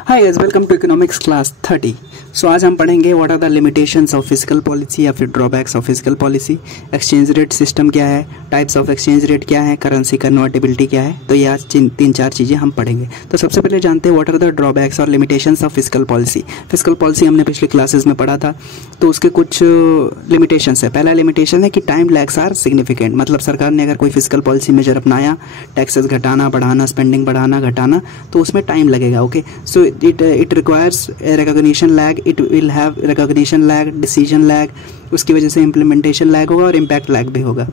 Hi guys, welcome to economics class 30। So आज हम पढ़ेंगे what are the limitations of physical policy या फिर drawbacks of physical policy. Exchange rate system क्या है, टाइप्स ऑफ एक्सचेंज रेट क्या है, करेंसी कन्वर्टेबिलिटी क्या है। तो ये आज तीन चार चीज़ें हम पढ़ेंगे। तो सबसे पहले जानते हैं व्हाट आर द ड्रॉबैक्स और limitations of physical policy. Physical policy हमने पिछले क्लासेस में पढ़ा था, तो उसके कुछ लिमिटेशंस है। पहला लिमिटेशन है कि टाइम लैग्स आर सिग्निफिकेंट। मतलब सरकार ने अगर कोई फिजिकल पॉलिसी मेजर अपनाया, टैक्सेस घटाना बढ़ाना, स्पेंडिंग बढ़ाना घटाना, तो उसमें टाइम लगेगा। Okay, so it requires a recognition lag, it will have recognition lag, decision lag, उसकी वजह से implementation lag होगा और impact lag भी होगा।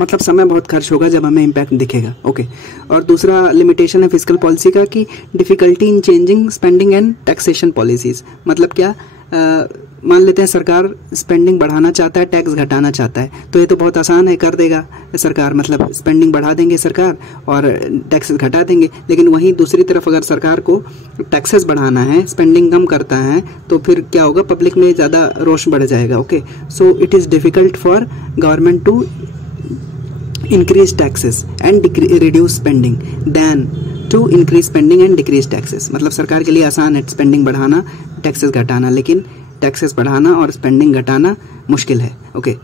मतलब समय बहुत खर्च होगा जब हमें इम्पैक्ट दिखेगा। ओके, और दूसरा लिमिटेशन है फिजिकल पॉलिसी का कि difficulty in changing spending and taxation policies. मतलब क्या, मान लेते हैं सरकार स्पेंडिंग बढ़ाना चाहता है, टैक्स घटाना चाहता है, तो ये तो बहुत आसान है, कर देगा सरकार। मतलब स्पेंडिंग बढ़ा देंगे सरकार और टैक्सेस घटा देंगे। लेकिन वहीं दूसरी तरफ अगर सरकार को टैक्सेस बढ़ाना है, स्पेंडिंग कम करता है, तो फिर क्या होगा, पब्लिक में ज़्यादा रोष बढ़ जाएगा। Okay, so it is difficult for government to increase taxes and reduce spending than to increase spending and decrease taxes। मतलब सरकार के लिए आसान है स्पेंडिंग बढ़ाना, टैक्सेस घटाना, लेकिन टैक्सेस बढ़ाना और स्पेंडिंग घटाना मुश्किल है। ओके,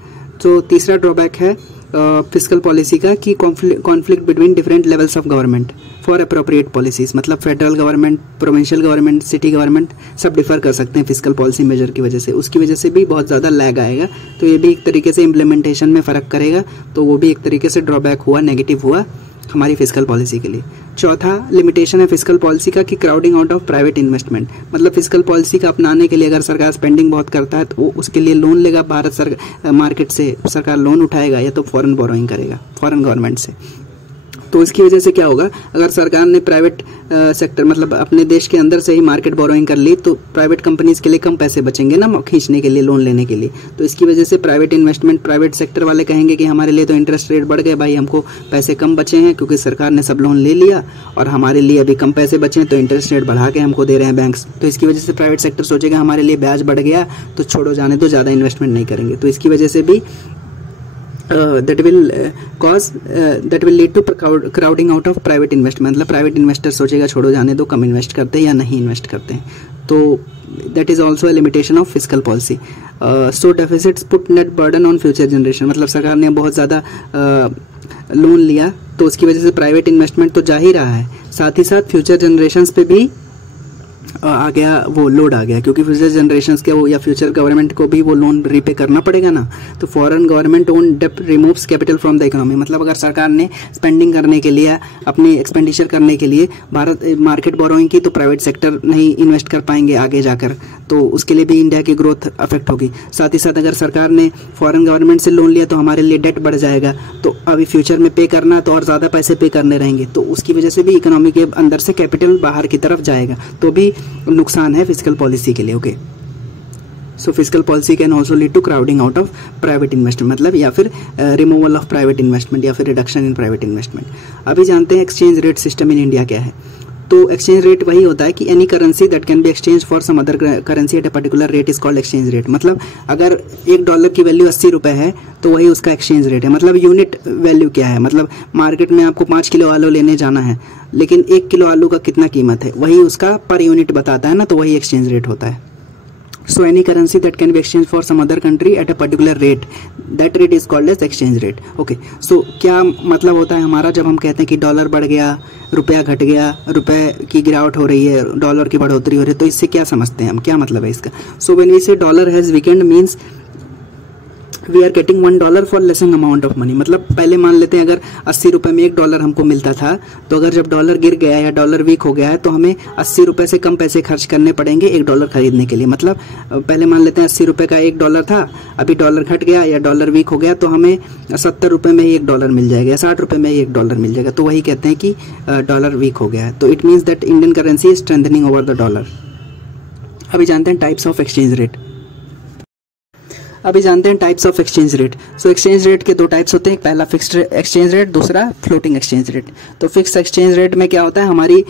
तो तीसरा ड्रॉबैक है फिजिकल पॉलिसी का कि conflict between different levels of government for appropriate policies. मतलब federal government, provincial government, city government सब डिफर कर सकते हैं फिजिकल पॉलिसी मेजर की वजह से। उसकी वजह से भी बहुत ज़्यादा लैग आएगा, तो ये भी एक तरीके से इम्प्लीमेंटेशन में फ़र्क करेगा। तो वो भी एक तरीके से ड्रॉबैक हुआ, नेगेटिव हुआ हमारी फिजिकल पॉलिसी के लिए। चौथा लिमिटेशन है फिजिकल पॉलिसी का कि crowding out of private investment. मतलब फिजिकल पॉलिसी का अपनाने के लिए अगर सरकार स्पेंडिंग बहुत करता है तो वो उसके लिए लोन लेगा, भारत सरकार मार्केट से सरकार लोन उठाएगा या तो फॉरेन बोरोइंग करेगा फॉरेन गवर्नमेंट से। तो इसकी वजह से क्या होगा, अगर सरकार ने प्राइवेट सेक्टर मतलब अपने देश के अंदर से ही मार्केट बोरोइंग कर ली, तो प्राइवेट कंपनीज के लिए कम पैसे बचेंगे ना खींचने के लिए, लोन लेने के लिए। तो इसकी वजह से प्राइवेट इन्वेस्टमेंट, प्राइवेट सेक्टर वाले कहेंगे कि हमारे लिए तो इंटरेस्ट रेट बढ़ गए भाई, हमको पैसे कम बचे हैं क्योंकि सरकार ने सब लोन ले लिया और हमारे लिए अभी कम पैसे बचे हैं, तो इंटरेस्ट रेट बढ़ा के हमको दे रहे हैं बैंक्स। तो इसकी वजह से प्राइवेट सेक्टर सोचेगा हमारे लिए ब्याज बढ़ गया तो छोड़ो जाने दो, ज़्यादा इन्वेस्टमेंट नहीं करेंगे। तो इसकी वजह से भी that will lead to crowding out of private investment। मतलब प्राइवेट इन्वेस्टर सोचेगा छोड़ो जाने दो, कम इन्वेस्ट करते हैं या नहीं इन्वेस्ट करते हैं। तो that is also a limitation of fiscal policy। So deficits put net burden on future generation। मतलब सरकार ने बहुत ज़्यादा लोन लिया तो उसकी वजह से प्राइवेट इन्वेस्टमेंट तो जा ही रहा है, साथ ही साथ फ्यूचर जनरेशन्स पे भी आ गया, वो लोड आ गया, क्योंकि फ्यूचर जनरेशंस के वो या फ्यूचर गवर्नमेंट को भी वो लोन रीपे करना पड़ेगा ना। तो फॉरेन गवर्नमेंट ओन डेब्ट removes capital from the economy. मतलब अगर सरकार ने स्पेंडिंग करने के लिए, अपनी एक्सपेंडिचर करने के लिए भारत मार्केट बोरोइंग की, तो प्राइवेट सेक्टर नहीं इन्वेस्ट कर पाएंगे आगे जाकर, तो उसके लिए भी इंडिया की ग्रोथ अफेक्ट होगी। साथ ही साथ अगर सरकार ने फॉरेन गवर्नमेंट से लोन लिया तो हमारे लिए डेट बढ़ जाएगा, तो अभी फ्यूचर में पे करना तो और ज़्यादा पैसे पे करने रहेंगे, तो उसकी वजह से भी इकोनॉमी के अंदर से कैपिटल बाहर की तरफ जाएगा, तो भी नुकसान है फिजिकल पॉलिसी के लिए। Okay, so physical policy can also lead to crowding out of private investment, मतलब या फिर रिमूवल ऑफ प्राइवेट इन्वेस्टमेंट या फिर रिडक्शन इन प्राइवेट इन्वेस्टमेंट। अभी जानते हैं exchange rate system in India क्या है। तो एक्सचेंज रेट वही होता है कि any currency that can be exchange for some other currency at a particular rate is called exchange rate. मतलब अगर $1 की वैल्यू 80 रुपये है तो वही उसका एक्सचेंज रेट है। मतलब यूनिट वैल्यू क्या है, मतलब मार्केट में आपको 5 किलो आलू लेने जाना है, लेकिन 1 किलो आलू का कितना कीमत है, वही उसका पर यूनिट बताता है ना, तो वही एक्सचेंज रेट होता है। So any currency that can be exchanged for some other country at a particular rate, that rate is called as exchange rate। Okay, so क्या मतलब होता है हमारा जब हम कहते हैं कि डॉलर बढ़ गया, रुपया घट गया, रुपए की गिरावट हो रही है, डॉलर की बढ़ोतरी हो रही है, तो इससे क्या समझते हैं हम, क्या मतलब है इसका। So when we say dollar has weakened means we are getting $1 for lesser amount of money. मतलब पहले मान लेते हैं अगर 80 रुपये में $1 हमको मिलता था, तो अगर जब डॉलर गिर गया या डॉलर वीक हो गया है तो हमें 80 रुपये से कम पैसे खर्च करने पड़ेंगे $1 खरीदने के लिए। मतलब पहले मान लेते हैं 80 रुपये का $1 था, अभी डॉलर घट गया या डॉलर वीक हो गया तो हमें 70 रुपये में ही $1 मिल जाएगा या 60 रुपये में ही $1 मिल जाएगा। तो वही कहते हैं कि डॉलर वीक हो गया है। तो it means that Indian currency is strengthening over the dollar. अभी जानते हैं types of exchange rate. Types of exchange rate. So exchange rate के दो टाइप्स होते हैं, पहला फिक्स्ड एक्सचेंज रेट, दूसरा फ्लोटिंग एक्सचेंज रेट। तो फिक्स्ड एक्सचेंज रेट में क्या होता है, हमारी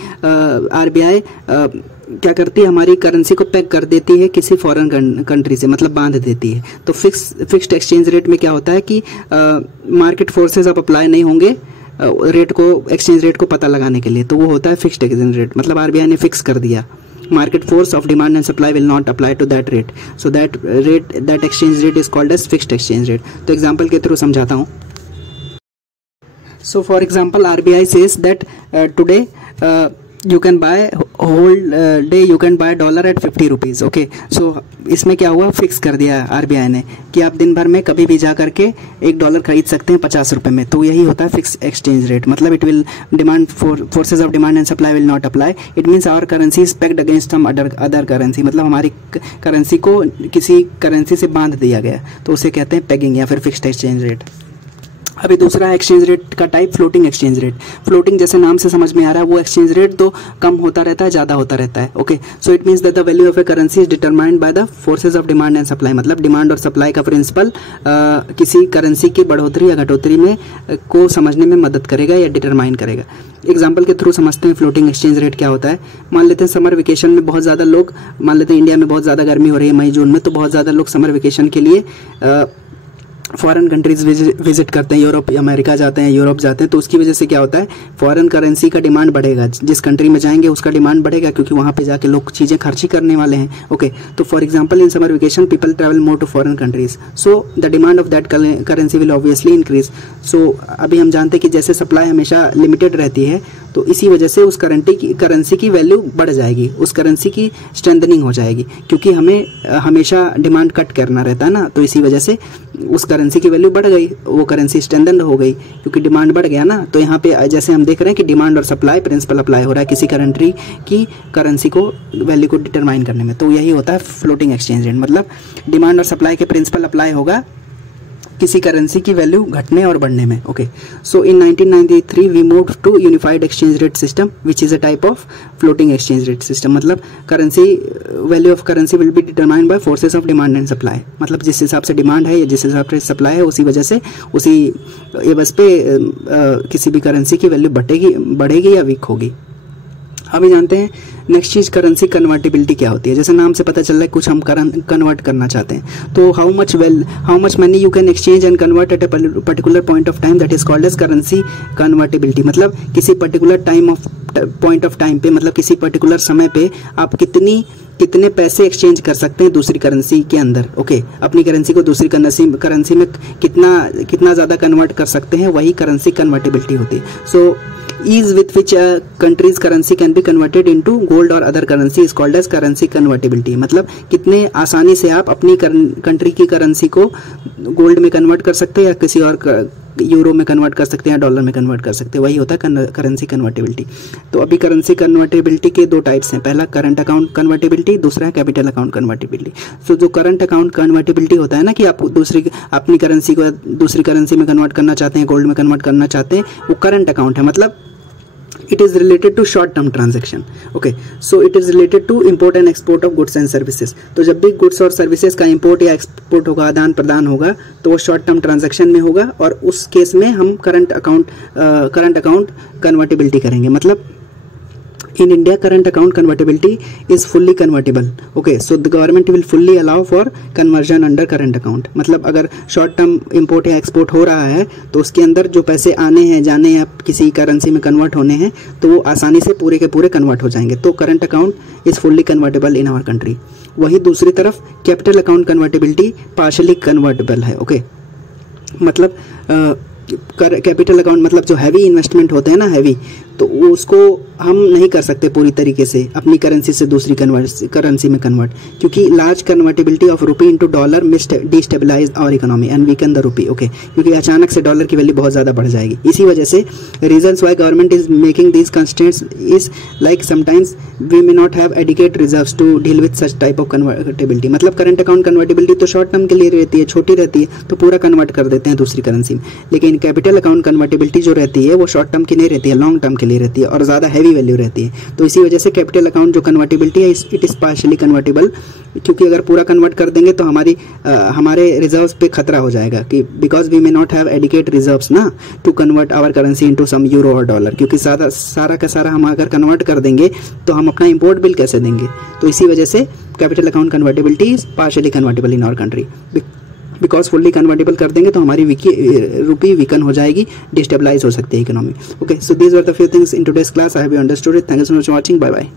आरबीआई क्या करती है, हमारी करेंसी को पेग कर देती है किसी फॉरेन कंट्री से, मतलब बांध देती है। तो फिक्स्ड एक्सचेंज रेट में क्या होता है कि मार्केट फोर्सेस अब अप्लाई नहीं होंगे रेट को, एक्सचेंज रेट को पता लगाने के लिए, तो वो होता है फिक्स्ड एक्सचेंज रेट। मतलब आरबीआई ने फिक्स कर दिया, market force of demand and supply will not apply to that rate, so that exchange rate is called as fixed exchange rate. तो एग्जाम्पल के थ्रू समझाता हूँ। So for example, RBI says that today you can buy whole day you can buy dollar at 50 rupees. Okay, so इसमें क्या हुआ, fix कर दिया RBI ने कि आप दिन भर में कभी भी जा करके $1 खरीद सकते हैं 50 रुपये में। तो यही होता है फिक्स एक्सचेंज रेट। मतलब it will demand forces of demand and supply will not apply. It means our currency is pegged against some other currency. मतलब हमारी करेंसी को किसी करेंसी से बांध दिया गया, तो उसे कहते हैं पेगिंग या फिर फिक्स्ड एक्सचेंज रेट। अभी दूसरा एक्सचेंज रेट का type floating exchange rate. Floating जैसे नाम से समझ में आ रहा है, वो एक्सचेंज रेट तो कम होता रहता है, ज़्यादा होता रहता है। Okay, so it means that the value of A currency is determined by the forces of demand and supply. मतलब डिमांड और सप्लाई का प्रिंसिपल किसी करेंसी की बढ़ोतरी या घटोतरी में को समझने में मदद करेगा या डिटरमाइन करेगा। एग्जाम्पल के थ्रू समझते हैं फ्लोटिंग एक्सचेंज रेट क्या होता है। मान लेते हैं समर वेकेशन में बहुत ज़्यादा लोग, मान लेते हैं इंडिया में बहुत ज़्यादा गर्मी हो रही है मई जून में, तो बहुत ज़्यादा लोग समर वेकेशन के लिए फॉरेन कंट्रीज विजिट करते हैं, यूरोप अमेरिका जाते हैं, यूरोप जाते हैं। तो उसकी वजह से क्या होता है, फॉरेन करेंसी का डिमांड बढ़ेगा। जिस कंट्री में जाएंगे उसका डिमांड बढ़ेगा, क्योंकि वहाँ पे जाके लोग चीज़ें खर्ची करने वाले हैं। ओके, तो for example in summer vacation people travel more to foreign countries, so the demand of that currency will obviously increase. So अभी हम जानते हैं कि जैसे सप्लाई हमेशा लिमिटेड रहती है, तो इसी वजह से उस करेंसी की वैल्यू बढ़ जाएगी, उस करेंसी की स्ट्रेंथनिंग हो जाएगी, क्योंकि हमें हमेशा डिमांड कट करना रहता है ना। तो इसी वजह से उस करेंसी की वैल्यू बढ़ गई, वो करेंसी स्ट्रेंथन हो गई, क्योंकि डिमांड बढ़ गया ना। तो यहाँ पे जैसे हम देख रहे हैं कि डिमांड और सप्लाई प्रिंसिपल अप्लाई हो रहा है किसी कंट्री की करेंसी को वैल्यू को डिटरमाइन करने में। तो यही होता है फ्लोटिंग एक्सचेंज रेट। मतलब डिमांड और सप्लाई के प्रिंसिपल अप्लाई होगा किसी करेंसी की वैल्यू घटने और बढ़ने में। Okay, so in 1993 we moved to unified exchange rate system which is a type of floating exchange rate system. मतलब currency value of currency will be determined by forces of demand and supply. मतलब जिस हिसाब से demand है या जिस हिसाब से सप्लाई है, उसी वजह से उसी एवज पे किसी भी करेंसी की वैल्यू बढ़ेगी या वीक होगी। अभी जानते हैं नेक्स्ट चीज़ करेंसी कन्वर्टिबिलिटी क्या होती है। जैसे नाम से पता चल रहा है कुछ हम कन्वर्ट करना चाहते हैं, तो how much money you can exchange and convert at a particular point of time, that is called as currency convertibility. मतलब किसी पर्टिकुलर पॉइंट ऑफ टाइम पे, मतलब किसी पर्टिकुलर समय पे आप कितने पैसे एक्सचेंज कर सकते हैं दूसरी करेंसी के अंदर। ओके, अपनी करेंसी को दूसरी करेंसी में कितना ज़्यादा कन्वर्ट कर सकते हैं, वही करेंसी कन्वर्टिबिलिटी होती है। सो ease with which a country's currency can be converted into gold or other currency is called as currency convertibility। मतलब कितने आसानी से आप अपनी कंट्री की करेंसी को गोल्ड में कन्वर्ट कर सकते हैं या किसी और यूरो में कन्वर्ट कर सकते हैं या डॉलर में कन्वर्ट कर सकते हैं, वही होता है करेंसी कन्वर्टिबिलिटी। तो अभी करेंसी कन्वर्टिबिलिटी के दो टाइप्स हैं, पहला करंट अकाउंट कन्वर्टिबिलिटी, दूसरा है कैपिटल अकाउंट कन्वर्टिबिलिटी। सो जो करंट अकाउंट कन्वर्टिबिलिटी होता है ना, कि आप अपनी करेंसी को दूसरी करेंसी में कन्वर्ट करना चाहते हैं, गोल्ड में कन्वर्ट करना चाहते हैं, वो करंट अकाउंट है। मतलब it is related to short term transaction. Okay, so it is related to import and export of goods and services। तो जब भी गुड्स और सर्विसेज का इंपोर्ट या एक्सपोर्ट होगा, आदान प्रदान होगा, तो वो शॉर्ट टर्म ट्रांजैक्शन में होगा, और उस केस में हम करंट अकाउंट कन्वर्टिबिलिटी करेंगे। मतलब in India current account convertibility is fully convertible। okay, so the government will fully allow for conversion under current account। मतलब अगर शॉर्ट टर्म इंपोर्ट या एक्सपोर्ट हो रहा है, तो उसके अंदर जो पैसे आने हैं, जाने या किसी करेंसी में कन्वर्ट होने हैं, तो वो आसानी से पूरे के पूरे कन्वर्ट हो जाएंगे। तो current account is fully convertible in our country. वही दूसरी तरफ capital account convertibility partially convertible है। ओके, मतलब कैपिटल अकाउंट मतलब जो हैवी इन्वेस्टमेंट होते हैं ना, हैवी, तो उसको हम नहीं कर सकते पूरी तरीके से अपनी करेंसी से दूसरी करेंसी में कन्वर्ट, क्योंकि large convertibility of rupee into dollar destabilize our economy and weaken the rupee. Okay, क्योंकि अचानक से डॉलर की वैल्यू बहुत ज़्यादा बढ़ जाएगी। इसी वजह से reasons why government is making these constraints is like sometimes we may not have adequate reserves to deal with such type of convertibility. मतलब करंट अकाउंट कन्वर्टिबिलिटी तो शॉर्ट टर्म के लिए रहती है, छोटी रहती है, तो पूरा कन्वर्ट कर देते हैं दूसरी करेंसी में। लेकिन कैपिटल अकाउंट कन्वर्टिबिलिटी जो रहती है वो शॉर्ट टर्म की नहीं रहती है, लॉन्ग टर्म के लिए रहती है और ज़्यादा हैवी वैल्यू रहती है। तो इसी वजह से कैपिटल अकाउंट जो कन्वर्टिबिलिटी है इट इज़ पार्शली कन्वर्टेबल, क्योंकि अगर पूरा कन्वर्ट कर देंगे तो हमारे रिजर्व्स पे खतरा हो जाएगा, कि because we may not have adequate reserves ना to convert our currency into some euro और डॉलर, क्योंकि सारा का सारा हम अगर कन्वर्ट कर देंगे तो हम अपना इंपोर्ट बिल कैसे देंगे। तो इसी वजह से capital account convertibility is partially convertible in our country. Because fully convertible कर देंगे तो हमारी रुपी वीकन हो जाएगी, डिस्टेबलाइज हो सकती है economy. Okay, so these were the few things in today's class. I have you understood it. Thank you so much for watching. Bye bye.